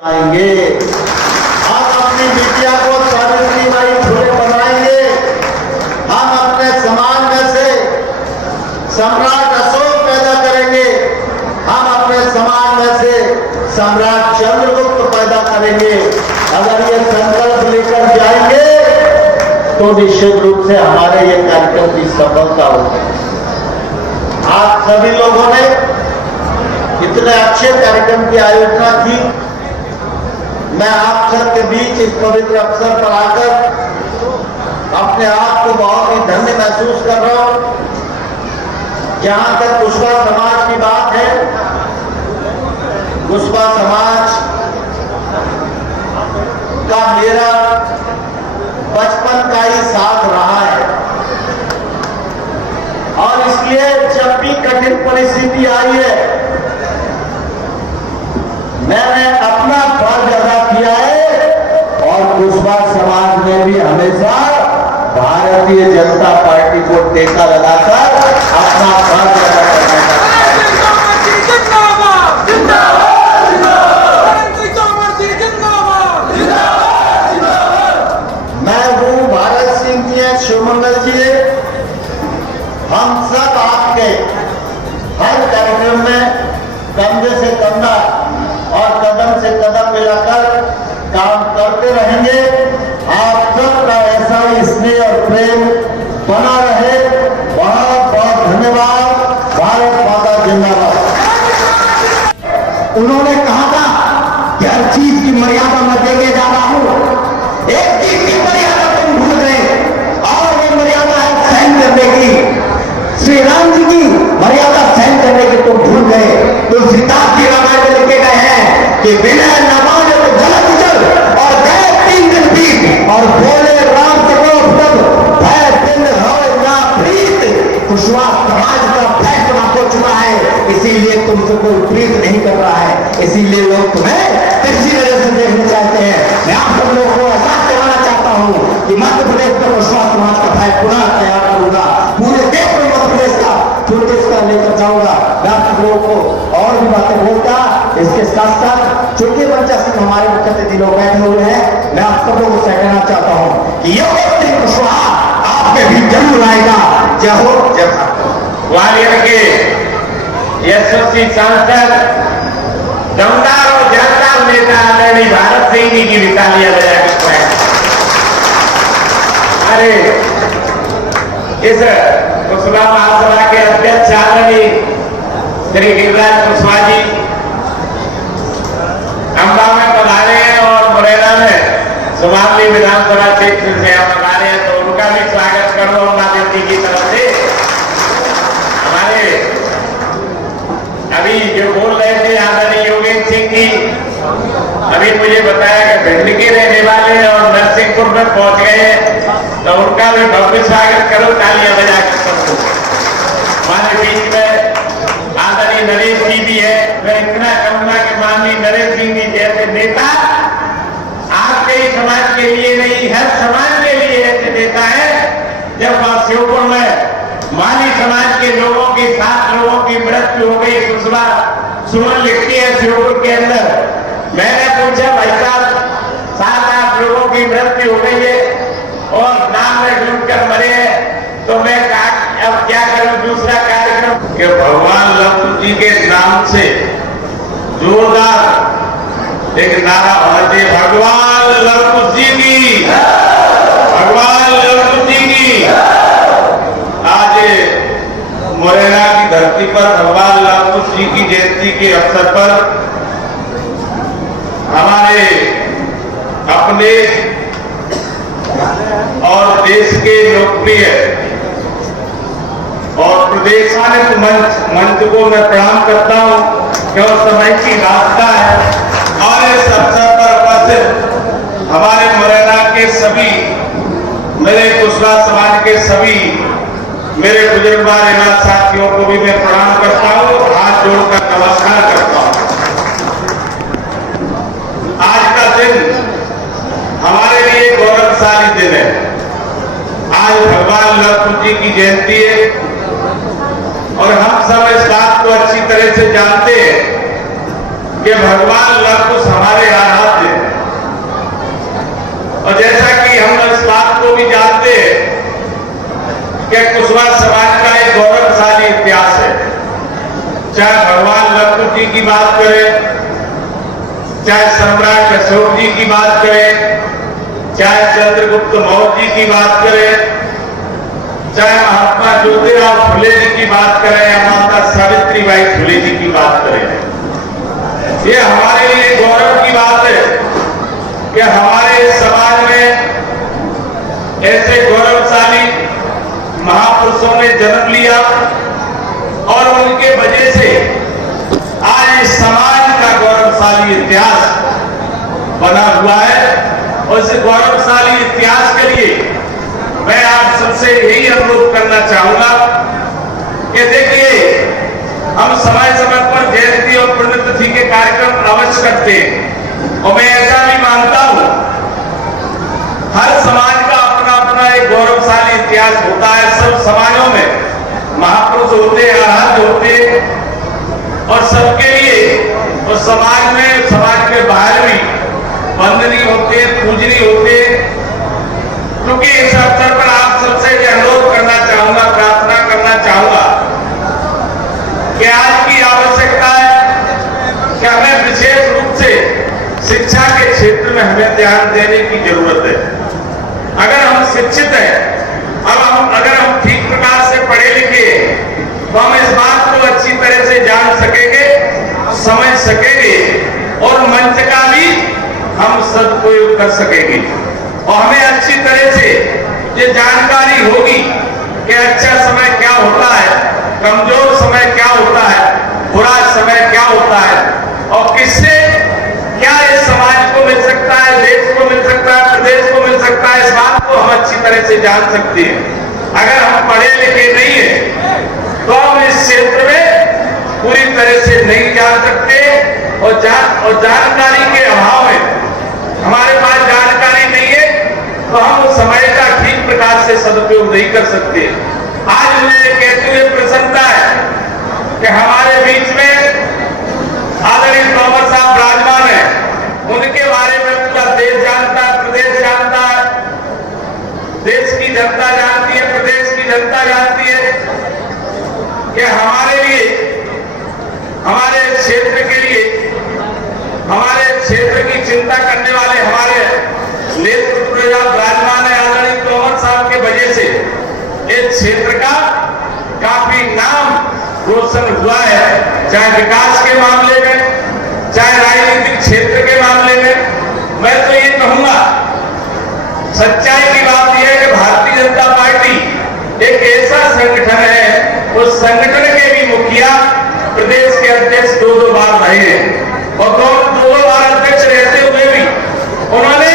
आएंगे। हम अपनी बिटिया को सावित्रीबाई फुले बनाएंगे। हम अपने समाज में से सम्राट अशोक पैदा करेंगे। हम अपने समाज में से सम्राट चंद्रगुप्त पैदा करेंगे। अगर ये संकल्प लेकर जाएंगे तो निश्चित रूप से हमारे ये कार्यक्रम की सफलता होगी। आप सभी लोगों ने इतने अच्छे कार्यक्रम की आयोजना की। मैं आप सबके बीच इस पवित्र अवसर पर आकर अपने आप को बहुत ही धन्य महसूस कर रहा हूं। जहां तक कुशवाहा समाज की बात है, कुशवाहा समाज का मेरा बचपन का ही साथ रहा है और इसलिए जब भी कठिन परिस्थिति आई है मैंने अपना फर्ज अदा किया है और कुशवाहा समाज ने भी हमेशा भारतीय जनता पार्टी को टेका लगाकर अपना फर्ज अदा करने का मैं हूं भारत सिंह जी, शिवमंगल जी, हम सब आपके हर कार्यक्रम में कंधे से कंधा और कदम से कदम मिलाकर काम करते रहेंगे। आप सबका ऐसा ही स्नेह और प्रेम बना रहे। बहुत बहुत धन्यवाद। भारत माता जिंदाबाद। उन्होंने कहा था कि हर चीज की मर्यादा मैं देके जा रहा हूं। एक चीज की मर्यादा तुम भूल गए और ये मर्यादा है सहन करने की। श्री राम जी की मर्यादा सहन करने की तुम भूल गए। तुलसीदास जी रामायण में लिखे गए हैं कि बिना नमाज तो गलत चल और गए 3 दिन बीत और बोले राम सको तब भय दिन हो ना प्रीत। कुशवाहा समाज का फैसला हो चुका है, इसीलिए तुमसे कोई प्रीत नहीं कर रहा है। इसीलिए लोग तुम्हें किसी वजह से देखना चाहते हैं। मैं आप सब लोगों को एहसास कराना चाहता हूं कि मध्य प्रदेश में कुशवाहा समाज का भय पुनः तैयार करूंगा। पूरे देश में मध्य प्रदेश का छोटे का लेकर जाऊंगा। मैं आप सब लोगों को और भी बातें बोलता। इसके साथ साथ चूंकि बच्चा सिंह हमारे मुख्य अतिथि लोग बैठे हुए हैं, मैं आप सब लोगों से कहना चाहता हूं कि ये कुशवाहा आपके भी जरूर आएगा। जय हो जय भारत। ग्वालियर के यशस्वी सांसद, दमदार और जानदार नेता आदरणीय भारत सिंह जी की भी तालियां बजाकर अरे इस कुशवाहा महासभा के अध्यक्ष आदरणीय श्री गिरिराज कुशवाहा जी अम्बा में पधारे हैं और मुरैना में सुमावली विधानसभा क्षेत्र से आप पधारे हैं, तो उनका भी स्वागत करो अम्बा देवी की तरफ से। हमारे अभी जो बोल रहे थे आदरणीय योगेश सिंह जी, अभी मुझे बताया कि भिंड के रहने वाले और नरसिंहपुर में पहुंच गए, तो उनका भी भव्य स्वागत करो तालियां बजाकर सबको। हमारे बीच में आदरणीय नरेश जी भी है। मैं इतना कहूंगा कि माननीय नरेश सिंह जी जैसे नेता आपके ही समाज के लिए नहीं, हर समाज के लिए ऐसे नेता है। जब श्योपुर में माली समाज के लोगों की 7 लोगों की मृत्यु हो गई, कुशवाहा सुमन लिखती है श्योपुर के अंदर, मैंने पूछा भाई साहब 7-8 लोगों की मृत्यु हो गई है और नाम में डूबकर मरे हैं, तो मैं अब क्या करूं दूसरा कार्यक्रम कि भगवान लक्ष्मण जी के नाम से जोरदार एक नारा होना चाहिए, भगवान लक्ष्मण जी की, भगवान लक्ष्मण जी की। आज मुरैना की धरती पर भगवान लक्ष्मण जी की जयंती के अवसर पर हमारे अपने और देश के लोकप्रिय और प्रदेशानित मंच को मैं प्रणाम करता हूं क्यों समय की रास्ता है और इस अवसर पर उपस्थित हमारे मुरैना के सभी, मेरे कुशवाहा समाज के सभी मेरे बुजुर्गवार इनाम साथियों को भी मैं प्रणाम करता हूं, हाथ जोड़कर नमस्कार करता हूं। आज का दिन हमारे लिए गौरवशाली दिन है। आज भगवान लक्ष्मण जी की जयंती है और हम सब इस बात को अच्छी तरह से जानते हैं कि भगवान लक्ष्मण हमारे कि कुशवाहा समाज का एक गौरवशाली इतिहास है। चाहे भगवान लक्ष्मण जी की बात करें, चाहे सम्राट अशोक जी की बात करें, चाहे चंद्रगुप्त मौर्य जी की बात करें, चाहे महात्मा ज्योतिराव फुले जी की बात करें या माता सावित्रीबाई फुले जी की बात करें, ये हमारे लिए गौरव की बात है कि हमारे समाज में ऐसे गौरवशाली महापुरुषों ने जन्म लिया और उनके वजह से आज इस समाज का गौरवशाली इतिहास बना हुआ है। और इस गौरवशाली इतिहास के लिए मैं आप सबसे यही अनुरोध करना चाहूंगा कि देखिए, हम समय समय पर जयंती और पुण्यतिथि के कार्यक्रम अवश्य करते हैं और मैं ऐसा भी मानता हूं हर समाज का अपना अपना एक गौरवशाली इतिहास होता है। सब समाजों में महापुरुष होते, आराध्य होते और सबके लिए और समाज में, समाज के बाहर भी वंदनीय होते, पूजनीय होते। क्योंकि इस अवसर पर आप सबसे अनुरोध करना चाहूंगा, प्रार्थना करना चाहूंगा कि आज की आवश्यकता है कि हमें विशेष रूप से शिक्षा के क्षेत्र में हमें ध्यान देने की जरूरत है। अगर हम शिक्षित हैं, अगर हम ठीक प्रकार से पढ़े लिखे, तो हम इस बात को अच्छी तरह से जान सकेंगे, समझ सकेंगे और मंच का भी हम सदुपयोग कर सकेंगे। और हमें अच्छी तरह से ये जानकारी होगी कि अच्छा समय क्या होता है, कमजोर समय क्या होता है, बुरा समय क्या होता है और किससे क्या इस समाज को मिल सकता है, देश को मिल सकता है, प्रदेश को मिल सकता है। इस बात को हम अच्छी तरह से जान सकते हैं। अगर हम पढ़े लिखे नहीं है तो हम इस क्षेत्र में पूरी तरह से नहीं जान सकते और जानकारी के अभाव में, हमारे पास जानकारी नहीं है तो हम उस समय का ठीक प्रकार से सदुपयोग नहीं कर सकते। आज मुझे कहते हुए प्रसन्नता है कि हमारे बीच में आदरणीय तोमर साहब विराजमान है। उनके बारे में पूरा देश जानता है, प्रदेश जानता है, देश की जनता जानती है, प्रदेश की जनता जानती है कि हमारे लिए, हमारे क्षेत्र के लिए, हमारे क्षेत्र की चिंता करने वाले हमारे नेतृत्व विराजमान है आदरणीय तोमर साहब के वजह से इस क्षेत्र का काफी नाम रोशन हुआ है, चाहे विकास के मामले में, चाहे राजनीतिक क्षेत्र के मामले में। मैं तो ये कहूंगा, सच्चाई की बात यह है कि भारतीय जनता पार्टी एक ऐसा संगठन है, उस संगठन के भी मुखिया प्रदेश के अध्यक्ष दो बार रहे हैं और दो बार अध्यक्ष रहते हुए भी उन्होंने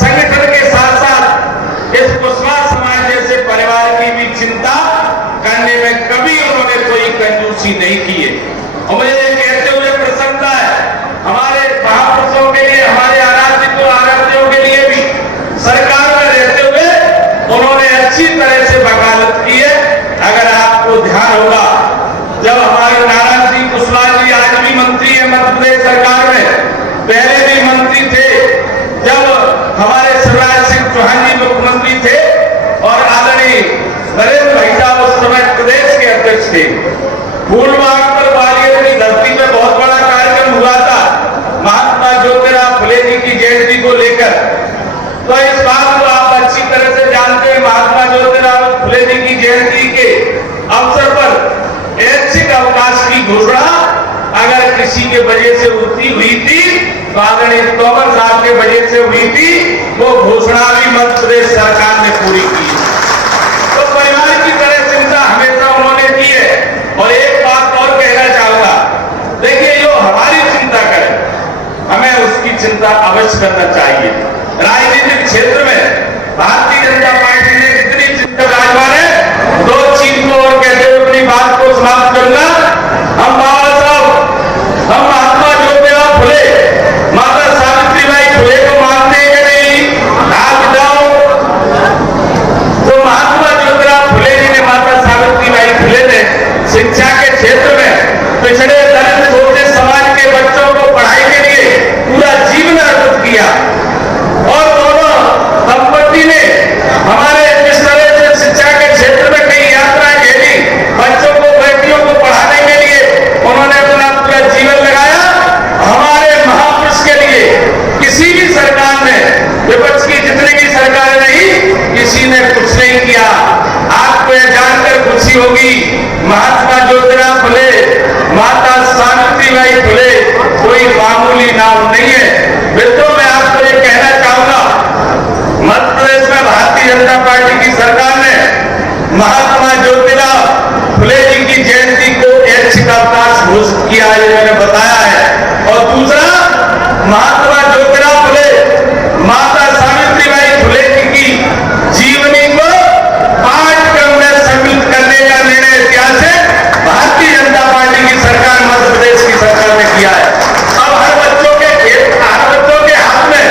संगठन के साथ साथ इस कुशवाहा समाज जैसे परिवार की भी चिंता करने में कभी उन्होंने कोई कंजूसी नहीं की है। और मुझे ये कहते हुए प्रसन्नता है, हमारे महापुरुषों के लिए, हमारे आराध्यों के लिए भी सरकार में रहते हुए उन्होंने अच्छी तरह से वकालत की है। अगर आपको ध्यान होगा, जब हमारे नारायण सिंह कुशवाहा जी आज भी मंत्री है मध्य प्रदेश सरकार में, पहले भी मंत्री थे जब हमारे शिवराज सिंह चौहान जी मुख्यमंत्री थे और आदरणीय नरेंद्र भाई साहब उस समय प्रदेश के अध्यक्ष थे। फूलबाग पर ग्वालियर की धरती में बहुत बड़ा कार्यक्रम हुआ था महात्मा ज्योतिराव फुले जी की जयंती को लेकर। तो इस बात को आप अच्छी तरह से जानते हैं, महात्मा ज्योतिराव फुले जी की जयंती के अवसर पर ऐच्छिक अवकाश की घोषणा अगर किसी के वजह से हुई थी तो आदरणीय तोमर साहब के वजह से हुई थी। वो घोषणा भी मध्य प्रदेश सरकार ने पूरी की। तो परिवार की तरह चिंता हमेशा उन्होंने की है। और एक बात और कहना चाहूंगा, देखिए, जो हमारी चिंता करे हमें उसकी चिंता अवश्य करना चाहिए। राजनीतिक क्षेत्र में भारतीय जनता पार्टी ने कितनी चिंता विराजमान है। दो चीज को और कहते हुए अपनी बात को समाप्त करूंगा। हम बाबा साहब, हम महात्मा ज्योतिराव फुले, माता सावित्रीबाई फुले को मानते हैं कि नहीं? हाथ उठाओ। तो महात्मा ज्योतिराव फुले जी ने, माता सावित्रीबाई फुले ने शिक्षा के क्षेत्र में पिछड़े दलित छोटे समाज के बच्चों को पढ़ाई के लिए पूरा जीवन अर्पित किया। और दोनों दंपति ने हमारे जिस तरह से शिक्षा के क्षेत्र में कई जयंती होगी, महात्मा ज्योतिराव फुले, माता सावित्रीबाई फुले कोई मामूली नाम नहीं है। मित्रों, मैं आपको ये कहना चाहूंगा, मध्य प्रदेश में भारतीय जनता पार्टी की सरकार ने महात्मा ज्योतिराव फुले जी की जयंती को ऐच्छिक अवकाश घोषित किया है, मैंने बताया है। और दूसरा, महात्मा ज्योतिराव फुले, माता सावित्रीबाई फुले जी की जीवनी को पाठ्यक्रम में सम्मिलित करने का निर्णय ऐतिहासिक भारतीय जनता पार्टी की सरकार, मध्य प्रदेश की सरकार ने किया है। अब हर बच्चों के हाथ में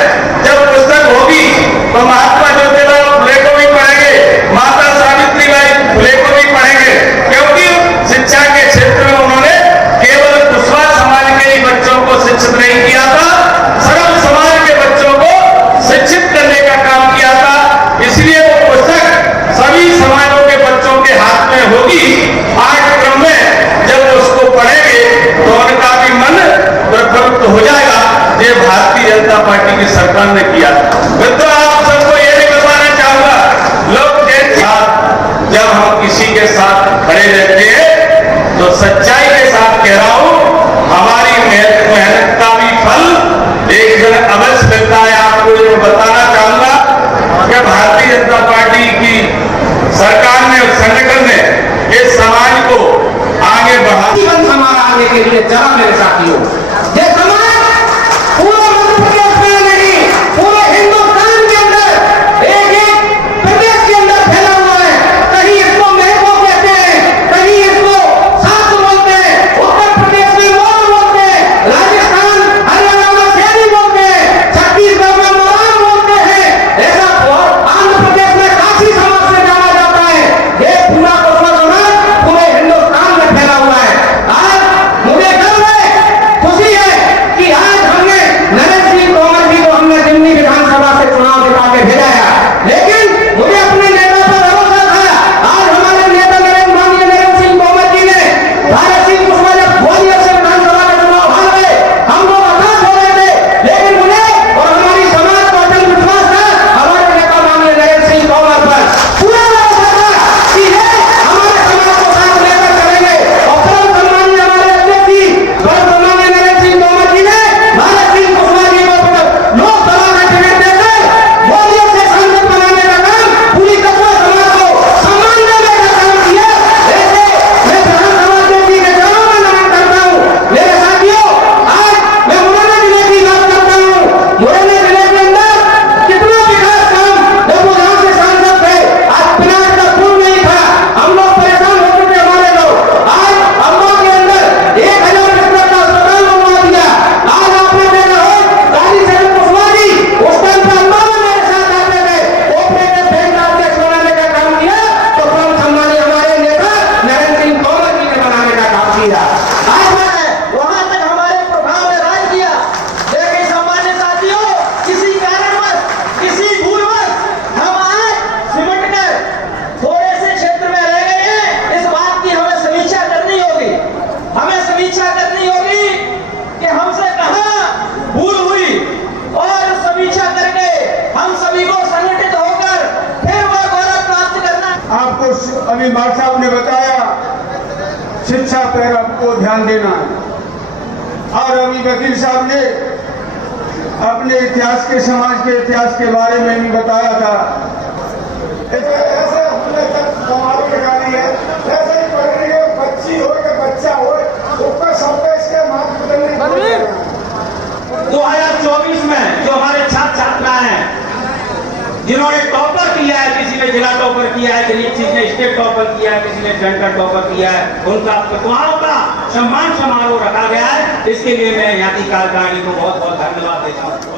जब पुस्तक होगी तो महात्मा ज्योतिराव फुले को भी पढ़ेंगे, माता सावित्रीबाई फुले को भी पढ़ेंगे, क्योंकि शिक्षा के क्षेत्र में उन्होंने केवल कुशवाहा समाज के ही बच्चों को शिक्षित नहीं किया था, सर्व समाज के बच्चों को शिक्षित करने का काम किया था। इसलिए वो पुस्तक सभी समाजों के बच्चों के हाथ में होगी। पाठ्यक्रम में जब उसको पढ़ेंगे तो उनका भी मन प्रफुल्लित हो जाएगा। ये भारतीय जनता पार्टी की सरकार ने किया। मित्रों, आप सबको ये भी बताना चाहूंगा, लोग के साथ जब हम किसी के साथ खड़े रहते हैं तो सच्चाई के साथ कह रहा हूं, हमारी मेहनत का भी फल एक दिन अवश्य मिलता है। आपको ये बताना चाहूंगा कि भारतीय जनता पार्टी की सरकार ने, संगठन ने इस समाज को आगे बढ़ा, जीवन हमारा आने के लिए जरा मेरे साथियों, ये समाज पूरे मध्य प्रदेश में नहीं, पूरे हिंदुस्तान के अंदर एक प्रदेश के अंदर फैला हुआ है। कहीं इसको महबूब कहते हैं, कहीं इसको साथ बोलते हैं, उत्तर प्रदेश में मोर बोलते हैं, राजस्थान हरियाणा में शहरी बोलते हैं, छत्तीसगढ़ में मोरान बोलते हैं, ऐसा आंध्र प्रदेश में काशी समाज से जाना जाता है। ये पूरा समाज पूरे हिंदुस्तान में फैला हुआ है। आज मुझे गर्व है, खुशी है कि आज हमने नरेंद्र सिंह तोमर जी को हमने दिल्ली विधानसभा से चुनाव जिता के भेजा है। लेकिन मुझे अपने नेता पर भरोसा था। आज हमारे नेता नरेंद्र सिंह तोमर जी ने भारत सिंह कुशवाहा जब ग्वालियर से विधानसभा का चुनाव हार गए, हम लोग हताश हो रहे थे, लेकिन मुझे और हमारी समाज को अटल विश्वास था हमारे नेता माननीय नरेंद्र सिंह तोमर पर। पूरा भरोसा था कि ये हमारे समाज को साथ लेकर चलेंगे। और परम सम्मानीय हमारे अध्यक्ष जी, परम सम्मानीय नरेंद्र सिंह तोमर जी ने भारत सिंह कुशवाहा जी को लोकसभा का टिकट देकर ग्वालियर से सांसद बनाने का काम, पूरी कस्बा समाज को सम्मान देने का काम किया। ऐसे मैं विधानसभा अध्यक्ष जी के चरणों में नमन करता हूँ। मेरे साथियों, आज मैं मुरैना जिले की बात करता हूँ। मुरैना जिले के अंदर कितना विकास काम, देखो यहाँ से सांसद थे, आज पिनाक का पुल नहीं था, हम लोग परेशान होते थे हमारे लोग। आज अम्बा के अंदर 1000 बिस्तर का अस्पताल बनवा दिया। आज आपने देखा हो रानी शरण कुशवाहा जी उस टाइम पे अम्बा में मेरे साथ आते थे, ऑपरेटिव बैंक का अध्यक्ष बनाने का काम किया, तो परम सम्मानीय हमारे नेता नरेंद्र सिंह तोमर जी ने बनाने का काम किया। आज मैं वहां तक हमारे प्रभाव में राज किया। लेकिन सम्मान्य साथियों, किसी कारणवश, किसी भूलवश हम आज सिमट कर थोड़े से क्षेत्र में रह गए हैं। इस बात की हमें समीक्षा करनी होगी। हमें समीक्षा करनी होगी कि हमसे कहां भूल हुई, और समीक्षा करके हम सभी को संगठित होकर फिर वह गौरव प्राप्त करना। आपको अभी मार साहब ने बताया शिक्षा पर आपको ध्यान देना है, और अभी वकील साहब ने अपने इतिहास के, समाज के इतिहास के बारे में भी बताया था। ऐसे हमने समारोह लगानी है, ऐसे ही पढ़नी है, बच्ची हो या बच्चा हो, ऊपर सबका इसके मार्ग बदलने 2024 में जो हमारे छात्र छात्राएं हैं जिन्होंने टॉपर किया है, किसी ने जिला टॉपर किया है, किसी ने स्टेट टॉपर किया है, किसी ने सेंट्रल टॉपर किया है, उनका प्रतिभाओं का सम्मान समारोह रखा गया है। इसके लिए मैं यहाँ की कार्यकारिणी को बहुत बहुत धन्यवाद देता हूँ।